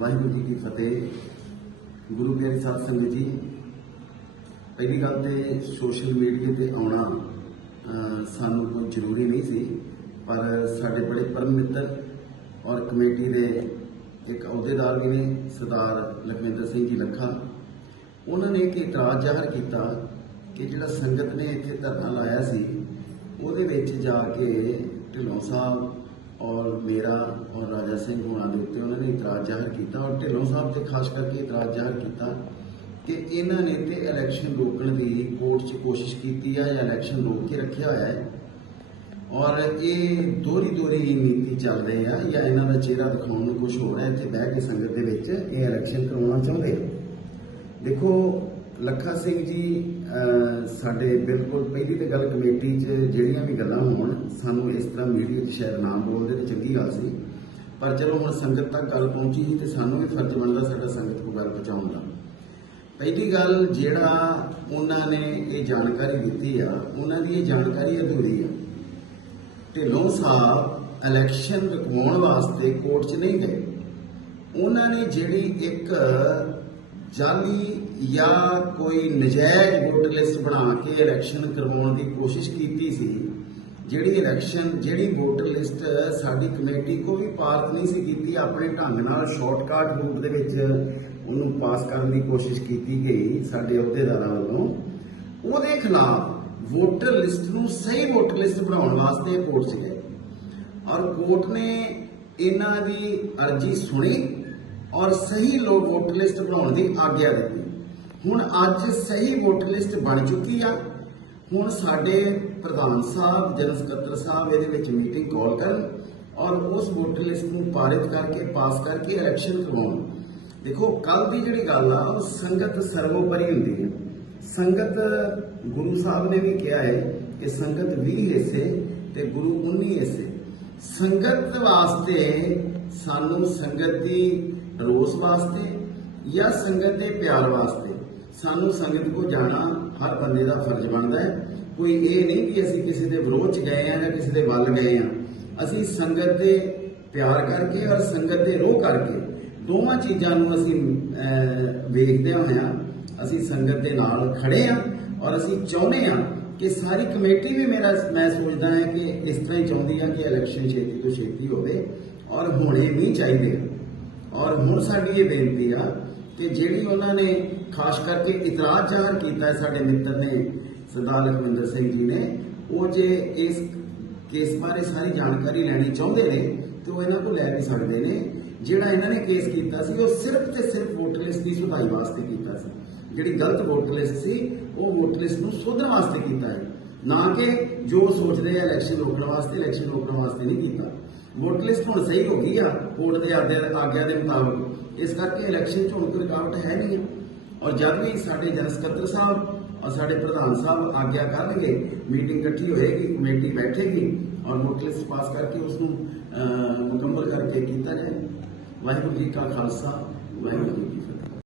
ਵਾਹਿਗੁਰੂ ਜੀ ਕੀ ਫਤਿਹ। ਗੁਰੂ ਪਿਆਰੀ ਸਾਧ ਸੰਗਤ ਜੀ, ਪਹਿਲੀ ਗੱਲ ਤੇ ਸੋਸ਼ਲ ਮੀਡੀਆ ਤੇ ਆਉਣਾ ਸਾਨੂੰ ਕੋਈ ਜ਼ਰੂਰੀ ਨਹੀਂ ਸੀ, ਪਰ ਸਾਡੇ ਬੜੇ ਪਰਮ ਮਿੱਤਰ ਔਰ ਕਮੇਟੀ ਦੇ ਇੱਕ ਅਹੁਦੇਦਾਰ ਵੀ ਨੇ, ਸਰਦਾਰ ਲਖਵਿੰਦਰ ਸਿੰਘ ਜੀ ਲੱਖਾ। ਉਹਨਾਂ ਨੇ ਇੱਕ ਇਤਰਾਜ਼ ਜ਼ਾਹਰ ਕੀਤਾ ਕਿ ਜਿਹੜਾ ਸੰਗਤ ਨੇ ਇੱਥੇ ਧਰਨਾ ਲਾਇਆ ਸੀ, ਉਹਦੇ ਵਿੱਚ ਜਾ ਕੇ ਢਿੱਲੋਂ ਸਾਹਿਬ ਔਰ ਮੇਰਾ ਔਰ ਰਾਜਾ ਸਿੰਘ ਹੋਣਾ ਦੇ ਉੱਤੇ ਉਹਨਾਂ ਨੇ ਇਤਰਾਜ਼ ਜ਼ਾਹਰ ਕੀਤਾ ਔਰ ਢਿੱਲੋਂ ਸਾਹਿਬ ਤੇ ਖਾਸ ਕਰਕੇ ਇਤਰਾਜ਼ ਜ਼ਾਹਰ ਕੀਤਾ ਕਿ ਇਹਨਾਂ ਨੇ ਤੇ ਇਲੈਕਸ਼ਨ ਰੋਕਣ ਦੀ ਕੋਰਟ 'ਚ ਕੋਸ਼ਿਸ਼ ਕੀਤੀ ਆ ਜਾਂ ਇਲੈਕਸ਼ਨ ਰੋਕ ਕੇ ਰੱਖਿਆ ਹੋਇਆ ਹੈ। ਔਰ ਇਹ ਦੋਹਰੀ ਦੋਹਰੀ ਨੀਤੀ ਚੱਲ ਰਹੀ ਆ ਜਾਂ ਇਹਨਾਂ ਦਾ ਚਿਹਰਾ ਦਿਖਾਉਣ ਨੂੰ ਕੁਝ ਹੋ ਰਿਹਾ ਇੱਥੇ ਬਹਿ ਕੇ ਸੰਗਤ ਦੇ ਵਿੱਚ ਇਹ ਇਲੈਕਸ਼ਨ ਕਰਵਾਉਣਾ ਚਾਹੁੰਦੇ ਆ। ਦੇਖੋ ਲੱਖਾ ਸਿੰਘ ਜੀ ਸਾਡੇ ਬਿਲਕੁਲ ਪਹਿਲੀ ਤੇ ਗੱਲ ਕਮੇਟੀ 'ਚ ਜਿਹੜੀਆਂ ਵੀ ਗੱਲਾਂ ਹੋਣ, ਸਾਨੂੰ ਇਸ ਤਰ੍ਹਾਂ ਮੀਡੀਆ 'ਚ ਸ਼ਾਇਦ ਨਾਮ ਬੋਲਦੇ ਤੇ ਚੰਗੀ ਗੱਲ ਸੀ। ਪਰ ਚਲੋ ਹੁਣ ਸੰਗਤ ਤੱਕ ਗੱਲ ਪਹੁੰਚੀ ਸੀ ਤੇ ਸਾਨੂੰ ਵੀ ਫਰਜ਼ ਬਣਦਾ ਸਾਡਾ ਸੰਗਤ ਨੂੰ ਗੱਲ ਪਹੁੰਚਾਉਣ ਦਾ। ਪਹਿਲੀ ਗੱਲ ਜਿਹੜਾ ਉਹਨਾਂ ਨੇ ਇਹ ਜਾਣਕਾਰੀ ਦਿੱਤੀ ਆ, ਉਹਨਾਂ ਦੀ ਇਹ ਜਾਣਕਾਰੀ ਅਧੂਰੀ ਆ। ਢਿੱਲੋਂ ਸਾਹਿਬ ਇਲੈਕਸ਼ਨ ਰੁਕਵਾਉਣ ਵਾਸਤੇ ਕੋਰਟ 'ਚ ਨਹੀਂ ਗਏ। ਉਹਨਾਂ ਨੇ ਜਿਹੜੀ ਇੱਕ ਜਾਲੀ ਜਾਂ ਕੋਈ ਨਜਾਇਜ਼ ਵੋਟ ਲਿਸਟ ਬਣਾ ਕੇ ਇਲੈਕਸ਼ਨ ਕਰਵਾਉਣ ਦੀ ਕੋਸ਼ਿਸ਼ ਕੀਤੀ ਸੀ, ਜਿਹੜੀ ਇਲੈਕਸ਼ਨ ਜਿਹੜੀ ਵੋਟਰ ਲਿਸਟ ਸਾਡੀ ਕਮੇਟੀ ਕੋ ਵੀ ਪਾਸ ਨਹੀਂ ਸੀ ਕੀਤੀ, ਆਪਣੇ ਢੰਗ ਨਾਲ ਸ਼ਾਰਟਕਟ ਰੂਪ ਦੇ ਵਿੱਚ ਉਹਨੂੰ ਪਾਸ ਕਰਨ ਦੀ ਕੋਸ਼ਿਸ਼ ਕੀਤੀ ਗਈ ਸਾਡੇ ਅਹੁਦੇਦਾਰਾਂ ਵੱਲੋਂ। ਉਹਦੇ ਖਿਲਾਫ ਵੋਟਰ ਲਿਸਟ ਨੂੰ ਸਹੀ ਵੋਟਰ ਲਿਸਟ ਬਣਾਉਣ ਵਾਸਤੇ ਕੋਰਟ 'ਚ ਗਏ ਔਰ ਕੋਰਟ ਨੇ ਇਹਨਾਂ ਦੀ ਅਰਜ਼ੀ ਸੁਣੀ ਔਰ ਸਹੀ ਲੋਕ ਵੋਟਰ ਲਿਸਟ ਬਣਾਉਣ ਦੀ ਆਗਿਆ ਦਿੱਤੀ। ਹੁਣ ਅੱਜ ਸਹੀ ਵੋਟਰ ਲਿਸਟ ਬਣ ਚੁੱਕੀ ਆ। ਹੁਣ ਸਾਡੇ ਪ੍ਰਧਾਨ ਸਾਹਿਬ, ਜਨਰਲ ਸਕੱਤਰ ਸਾਹਿਬ ਇਹਦੇ ਵਿੱਚ ਮੀਟਿੰਗ ਕਾਲ ਕਰਨ ਔਰ ਉਸ ਵੋਟਰ ਲਿਸਟ ਨੂੰ ਪਾਰਿਤ ਕਰਕੇ ਪਾਸ ਕਰਕੇ ਇਲੈਕਸ਼ਨ ਕਰਵਾਉਣ। ਦੇਖੋ ਕੱਲ ਦੀ ਜਿਹੜੀ ਗੱਲ ਆ, ਉਹ ਸੰਗਤ ਸਰਵੋਪਰੀ ਹੁੰਦੀ ਹੈ। ਸੰਗਤ, ਗੁਰੂ ਸਾਹਿਬ ਨੇ ਵੀ ਕਿਹਾ ਹੈ ਕਿ ਸੰਗਤ 20 ਹਿੱਸੇ ਤੇ ਗੁਰੂ 19 ਹਿੱਸੇ। ਸੰਗਤ ਵਾਸਤੇ ਸਾਨੂੰ ਸੰਗਤ ਦੀ ਰੋਸ ਵਾਸਤੇ ਜਾਂ ਸੰਗਤ ਦੇ ਪਿਆਰ ਵਾਸਤੇ। ਸਾਨੂੰ ਸੰਗਤ ਕੋ ਜਾਣਾ ਹਰ ਬੰਦੇ ਦਾ ਫਰਜ਼ ਬਣਦਾ ਹੈ। ਕੋਈ ਇਹ ਨਹੀਂ ਕਿ ਅਸੀਂ ਕਿਸੇ ਦੇ ਵਿਰੋਧ ਚ ਗਏ ਆ ਜਾਂ ਕਿਸੇ ਦੇ ਵੱਲ ਗਏ ਆ ਅਸੀਂ ਸੰਗਤ ਦੇ ਪਿਆਰ ਕਰਕੇ ਔਰ ਸੰਗਤ ਦੇ ਰੋਹ ਕਰਕੇ ਦੋਵਾਂ ਚੀਜ਼ਾਂ ਨੂੰ ਅਸੀਂ ਅਹ, ਵੇਖਦਿਆਂ ਹੋਇਆਂ ਅਸੀਂ ਸੰਗਤ ਦੇ ਨਾਲ ਖੜੇ ਆ ਔਰ ਅਸੀਂ ਚਾਹੁੰਦੇ ਆ ਕਿ ਸਾਰੀ ਕਮੇਟੀ ਵੀ ਮੇਰਾ ਮੈਂ ਸੋਚਦਾ ਹਾਂ ਕਿ ਇਸ ਤਰ੍ਹਾਂ ਹੀ ਚਾਹੁੰਦੀ ਆ ਕਿ ਇਲੈਕਸ਼ਨ ਛੇਤੀ ਤੋਂ ਛੇਤੀ ਹੋਵੇ ਔਰ ਹੋਣੇ ਵੀ ਚਾਹੀਦੇ ਆ ਔਰ ਹੁਣ ਸਾਡੀ ਇਹ ਬੇਨਤੀ ਆ ਕਿ ਜਿਹੜੀ ਉਹਨਾਂ ਨੇ ਖਾਸ ਕਰਕੇ ਇਤਰਾਜ਼ ਜ਼ਾਹਰ ਕੀਤਾ ਹੈ ਸਾਡੇ ਮਿੱਤਰ ਨੇ ਸਰਦਾਰ ਲਖਵਿੰਦਰ ਸਿੰਘ ਜੀ ਨੇ, ਉਹ ਜੇ ਇਸ ਕੇਸ ਬਾਰੇ ਸਾਰੀ ਜਾਣਕਾਰੀ ਲੈਣੀ ਚਾਹੁੰਦੇ ਨੇ ਤੇ ਉਹ ਇਹਨਾਂ ਕੋਲ ਲੈ ਵੀ ਸਕਦੇ ਨੇ। ਜਿਹੜਾ ਇਹਨਾਂ ਨੇ ਕੇਸ ਕੀਤਾ ਸੀ, ਉਹ ਸਿਰਫ ਤੇ ਸਿਰਫ ਵੋਟਰ ਲਿਸਟ ਦੀ ਸੁਧਾਈ ਵਾਸਤੇ ਕੀਤਾ ਸੀ। ਜਿਹੜੀ ਗਲਤ ਵੋਟਰ ਲਿਸਟ ਸੀ, ਉਹ ਵੋਟਰ ਲਿਸਟ ਨੂੰ ਸੋਧਣ ਵਾਸਤੇ ਕੀਤਾ ਹੈ। ਨਾ ਕਿ ਜੋ ਸੋਚਦੇ ਆ ਇਲੈਕਸ਼ਨ ਰੋਕਣ ਵਾਸਤੇ, ਇਲੈਕਸ਼ਨ ਰੋਕਣ ਵਾਸਤੇ ਨਹੀਂ ਕੀਤਾ। ਵੋਟਰ ਲਿਸਟ ਹੁਣ ਸਹੀ ਹੋ ਗਈ ਆ ਕੋਰਟ ਦੇ ਆਦੇ ਆਗਿਆ ਦੇ ਮੁਤਾਬਕ। ਇਸ ਕਰਕੇ ਇਲੈਕਸ਼ਨ 'ਚ ਹੁਣ ਕੋਈ ਰੁਕਾਵਟ ਹੈ ਨਹੀਂ ਹੈ ਔਰ ਜਦ ਵੀ ਸਾਡੇ ਜਨ ਸਕੱਤਰ ਸਾਹਿਬ ਔਰ ਸਾਡੇ ਪ੍ਰਧਾਨ ਸਾਹਿਬ ਆਗਿਆ ਕਰਨਗੇ ਮੀਟਿੰਗ ਇਕੱਠੀ ਹੋਏਗੀ, ਕਮੇਟੀ ਬੈਠੇਗੀ, ਔਰ ਵੋਟਰ ਲਿਸਟ ਪਾਸ ਕਰਕੇ ਉਸ ਨੂੰ ਮੁਕੰਮਲ ਕਰਕੇ ਕੀਤਾ ਜਾਏ ਵਾਹਿਗੁਰੂ ਜੀ ਕਾ ਖਾਲਸਾ, ਵਾਹਿਗੁਰੂ ਜੀ